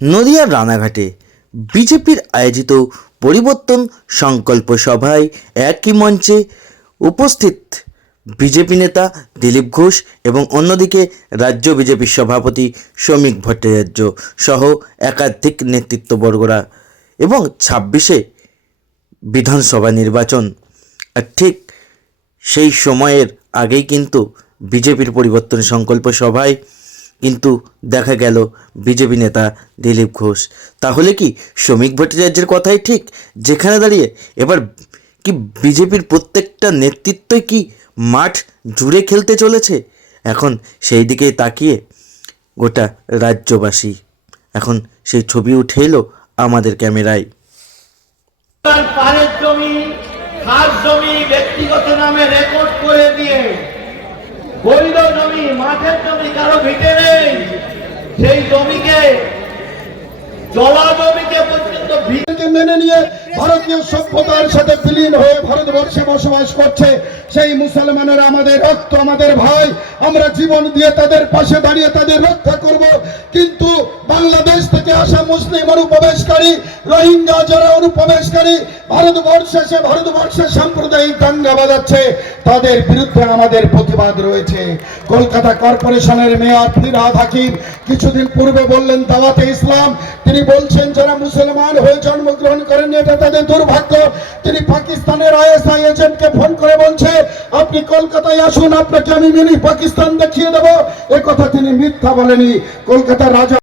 নদিয়ার রানাঘাটে বিজেপির আয়োজিত পরিবর্তন সংকল্প সভায় একই মঞ্চে উপস্থিত বিজেপি নেতা দিলীপ ঘোষ এবং অন্যদিকে রাজ্য বিজেপির সভাপতি শ্রমিক ভট্টাচার্য সহ একাধিক নেতৃত্ববর্গরা এবং ২৬শে বিধানসভা নির্বাচন। আর ঠিক সেই সময়ের আগেই কিন্তু বিজেপির পরিবর্তন সংকল্প সভায় কিন্তু দেখা গেল বিজেপি নেতা দিলীপ ঘোষ। তাহলে কি শ্রমিক ভট্টাচার্যের কথাই ঠিক, যেখানে দাঁড়িয়ে এবার কি বিজেপির প্রত্যেকটা নেতৃত্বই কি মাঠ জুড়ে খেলতে চলেছে? এখন সেই দিকেই তাকিয়ে গোটা রাজ্যবাসী এখন সেই ছবি উঠে এলো আমাদের ক্যামেরায়। পাহাড়ের জমি, খাস জমি ব্যক্তিগত নামে রেকর্ড করে দিয়ে বৈধ জমি, মাঠের জমি কারো ভিটে নেই, সেই জমিকে জলা জমিকে পর্যন্ত মেনে নিয়ে ভারতীয় সভ্যতার সাথে বিলীন হয়ে ভারতবর্ষে বসবাস করছে সেই মুসলমানেরা আমাদের রক্ত, আমাদের ভাই। আমরা জীবন দিয়ে তাদের পাশে দাঁড়িয়ে তাদের রক্ষা করব। কিন্তু বাংলাদেশ থেকে আসা মুসলিম অনুপ্রবেশকারী, রোহিঙ্গা যারা অনুপ্রবেশকারী ভারতবর্ষে সাম্প্রদায়িক দাঙ্গা বাজাচ্ছে, তাদের বিরুদ্ধে আমাদের প্রতিবাদ রয়েছে। কলকাতা কর্পোরেশনের মেয়র ফিরহাদ হাকিম কিছুদিন পূর্বে বললেন দাওয়াতে ইসলাম, তিনি বলছেন যারা মুসলমান হয়ে জন্মগ্রহণ করেন এটা তাদের দুর্ভাগ্য। তিনি পাকিস্তানের আইএসআই এজেন্টকে ফোন করে বলছে আপনি কলকাতায় আসুন, আপনাকে আমি মিনি পাকিস্তান দেখিয়ে দেবো। এ কথা তিনি মিথ্যা বলেনি। কলকাতার রাজা